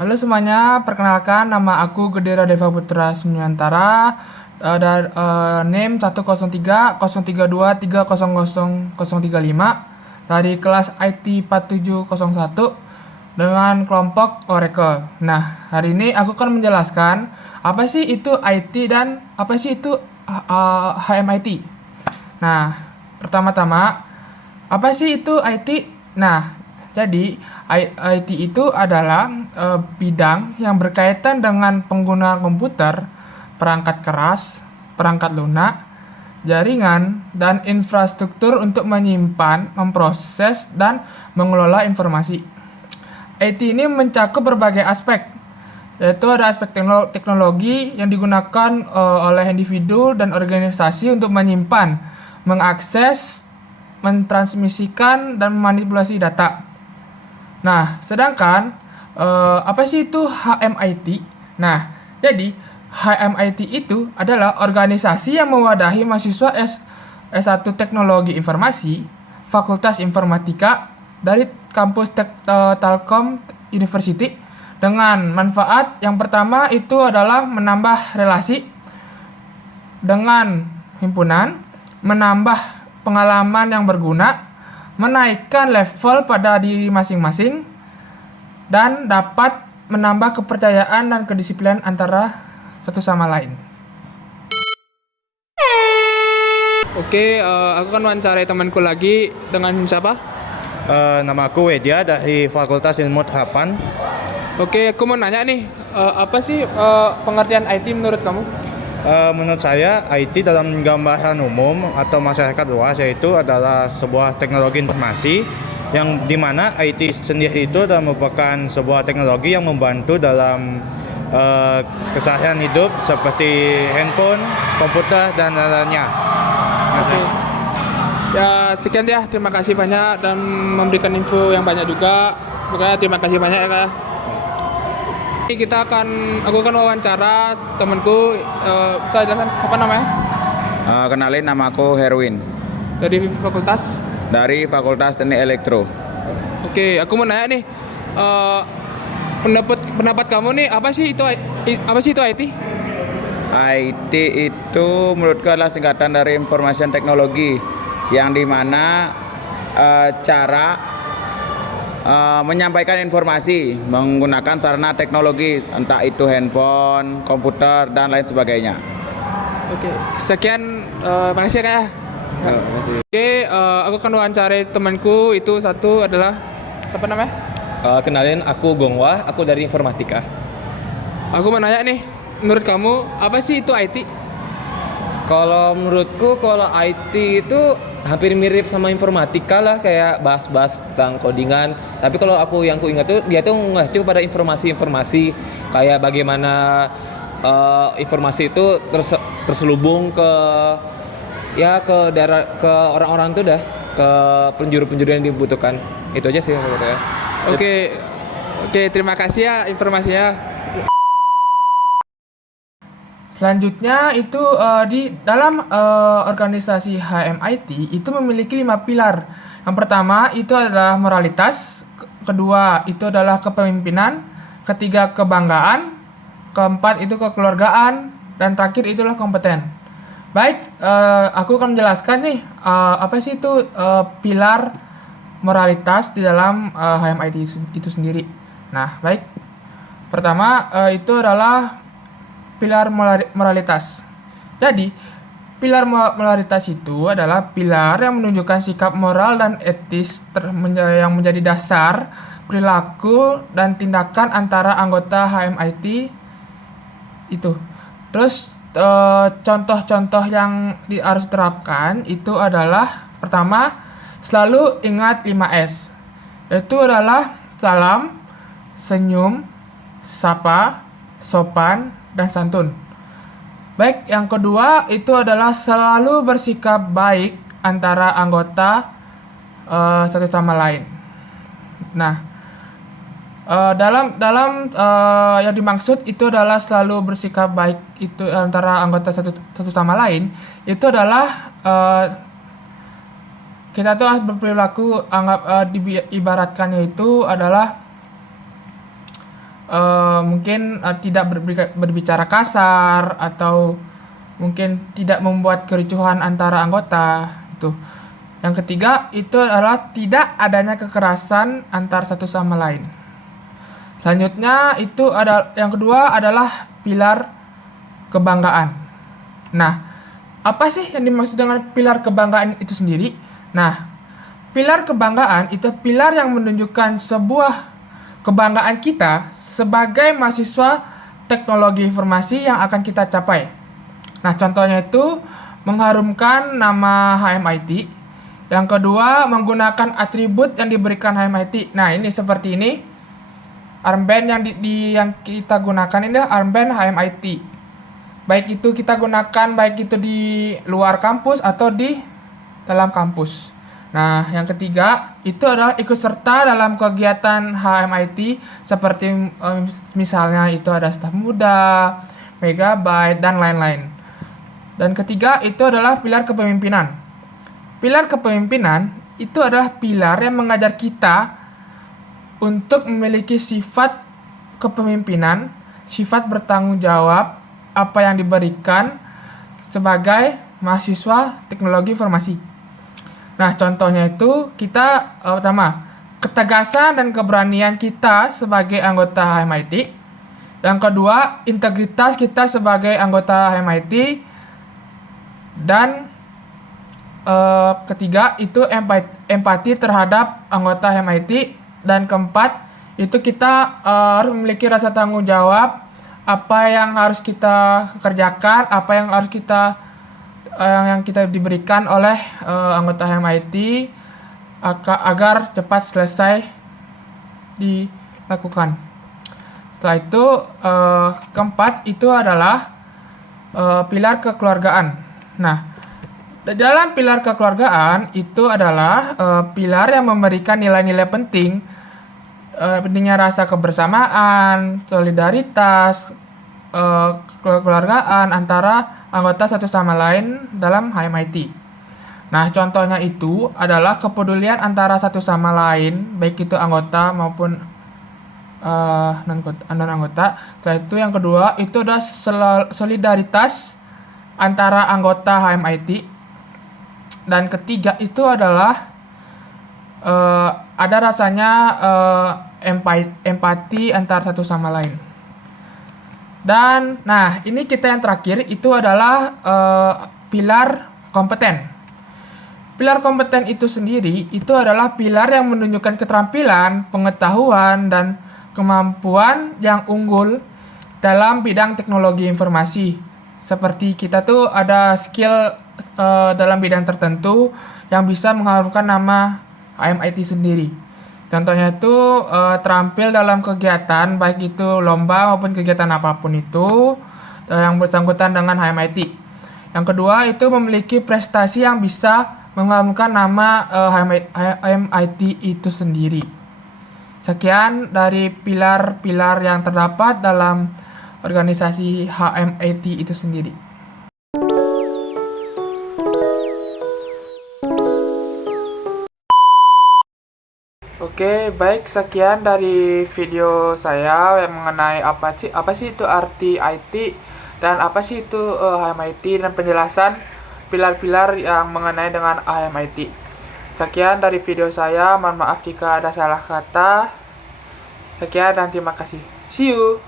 Halo semuanya, perkenalkan nama aku Gedera Deva Putra Sumiantara, NIM 1030323003035 dari kelas IT 4701 dengan kelompok Oracle. Nah, hari ini aku akan menjelaskan apa sih itu IT dan apa sih itu HMIT. Nah, pertama-tama, apa sih itu IT? Nah, jadi IT itu adalah bidang yang berkaitan dengan penggunaan komputer, perangkat keras, perangkat lunak, jaringan, dan infrastruktur untuk menyimpan, memproses, dan mengelola informasi. IT ini mencakup berbagai aspek, yaitu ada aspek teknologi yang digunakan oleh individu dan organisasi untuk menyimpan, mengakses, mentransmisikan, dan memanipulasi data. Nah, sedangkan apa sih itu HMIT? Nah, jadi HMIT itu adalah organisasi yang mewadahi mahasiswa S1 Teknologi Informasi, Fakultas Informatika dari kampus Telkom University dengan manfaat yang pertama itu adalah menambah relasi dengan himpunan, menambah pengalaman yang berguna, menaikkan level pada diri masing-masing, dan dapat menambah kepercayaan dan kedisiplinan antara satu sama lain. Oke, aku kan wawancarai temanku lagi dengan siapa? Nama aku Wedya dari Fakultas Ilmu Harapan. Oke, aku mau nanya nih, apa sih pengertian IT menurut kamu? Menurut saya, IT dalam gambaran umum atau masyarakat luas yaitu adalah sebuah teknologi informasi yang dimana IT sendiri itu adalah merupakan sebuah teknologi yang membantu dalam keseharian hidup seperti handphone, komputer, dan lain-lainnya. Oke. Ya, sekian ya. Terima kasih banyak dan memberikan info yang banyak juga. Pokoknya terima kasih banyak ya, Kak. Aku akan wawancara temanku. Saya jelaskan siapa namanya? Kenalin, nama aku Herwin Dari fakultas. dari Fakultas Teknik Elektro. Oke, aku mau nanya nih. Pendapat kamu nih, apa sih itu IT? IT itu menurutku adalah singkatan dari informasi dan teknologi, yang dimana cara menyampaikan informasi menggunakan sarana teknologi, entah itu handphone, komputer, dan lain sebagainya. Oke, sekian. Makasih ya, Kak. Terima kasih. Oke, aku akan wawancarai temanku. Itu satu adalah siapa namanya? Kenalin, aku Gongwa, aku dari Informatika. Aku mau nanya nih, menurut kamu apa sih itu IT? Kalau menurutku, kalau IT itu hampir mirip sama informatika lah, kayak bahas-bahas tentang codingan. Tapi kalau yang ku ingat tuh, dia tuh ngacu pada informasi-informasi kayak bagaimana informasi itu terselubung ke daerah, ke orang-orang tuh dah, ke penjuru-penjuru yang dibutuhkan. Itu aja sih menurut saya. Oke, terima kasih ya informasinya. Selanjutnya itu di dalam organisasi HMIT itu memiliki 5 pilar. Yang pertama itu adalah moralitas, kedua itu adalah kepemimpinan, ketiga kebanggaan, keempat itu kekeluargaan, dan terakhir itulah kompeten. Baik, aku akan menjelaskan nih apa sih itu pilar moralitas di dalam HMIT itu sendiri. Nah, baik. Pertama itu adalah pilar moralitas. Jadi, pilar moralitas itu adalah pilar yang menunjukkan sikap moral dan etis yang menjadi dasar perilaku dan tindakan antara anggota HMIT itu. Terus contoh-contoh yang harus diterapkan itu adalah pertama, selalu ingat 5S. Itu adalah salam, senyum, sapa, sopan, dan santun. Baik, yang kedua itu adalah selalu bersikap baik antara anggota satu sama lain. Nah, dalam yang dimaksud itu adalah selalu bersikap baik itu antara anggota satu sama lain, itu adalah kita tuh harus berperilaku ibaratkannya itu adalah mungkin tidak berbicara kasar atau mungkin tidak membuat kericuhan antara anggota itu. Yang ketiga itu adalah tidak adanya kekerasan antar satu sama lain. Selanjutnya itu ada yang kedua adalah pilar kebanggaan. Nah, apa sih yang dimaksud dengan pilar kebanggaan itu sendiri? Nah, pilar kebanggaan itu pilar yang menunjukkan sebuah kebanggaan kita sebagai mahasiswa teknologi informasi yang akan kita capai. Nah, contohnya itu mengharumkan nama HMIT. Yang kedua, menggunakan atribut yang diberikan HMIT. Nah, ini seperti ini. Armband yang kita gunakan ini adalah armband HMIT. Baik itu kita gunakan baik itu di luar kampus atau di dalam kampus. Nah, yang ketiga itu adalah ikut serta dalam kegiatan HMIT seperti misalnya itu ada staf muda, megabyte, dan lain-lain. Dan ketiga itu adalah pilar kepemimpinan. Pilar kepemimpinan itu adalah pilar yang mengajar kita untuk memiliki sifat kepemimpinan, sifat bertanggung jawab apa yang diberikan sebagai mahasiswa teknologi informasi. Nah, contohnya itu kita pertama, ketegasan dan keberanian kita sebagai anggota HMIT. Yang kedua, integritas kita sebagai anggota HMIT. Dan ketiga itu empati terhadap anggota HMIT. Dan keempat itu kita harus memiliki rasa tanggung jawab apa yang harus kita kerjakan, apa yang harus kita yang kita diberikan oleh anggota HMIT agar cepat selesai dilakukan. Setelah itu keempat itu adalah pilar kekeluargaan. Nah, dalam pilar kekeluargaan itu adalah pilar yang memberikan nilai-nilai penting, pentingnya rasa kebersamaan, solidaritas, kekeluargaan antara anggota satu sama lain dalam HMIT. Nah, contohnya itu adalah kepedulian antara satu sama lain, baik itu anggota maupun non-anggota. Setelah itu yang kedua itu adalah solidaritas antara anggota HMIT. Dan ketiga itu adalah ada rasanya empati antara satu sama lain. Dan nah, ini kita yang terakhir itu adalah pilar kompeten. Pilar kompeten itu sendiri itu adalah pilar yang menunjukkan keterampilan, pengetahuan, dan kemampuan yang unggul dalam bidang teknologi informasi. Seperti kita tuh ada skill dalam bidang tertentu yang bisa mengharumkan nama HMIT sendiri. Contohnya itu terampil dalam kegiatan baik itu lomba maupun kegiatan apapun itu yang bersangkutan dengan HMIT. Yang kedua itu memiliki prestasi yang bisa mengharumkan nama HMIT itu sendiri. Sekian dari pilar-pilar yang terdapat dalam organisasi HMIT itu sendiri. Oke, baik, sekian dari video saya yang mengenai apa sih itu arti IT dan apa sih itu HMIT dan penjelasan pilar-pilar yang mengenai dengan HMIT. Sekian dari video saya, mohon maaf jika ada salah kata. Sekian dan terima kasih. See you.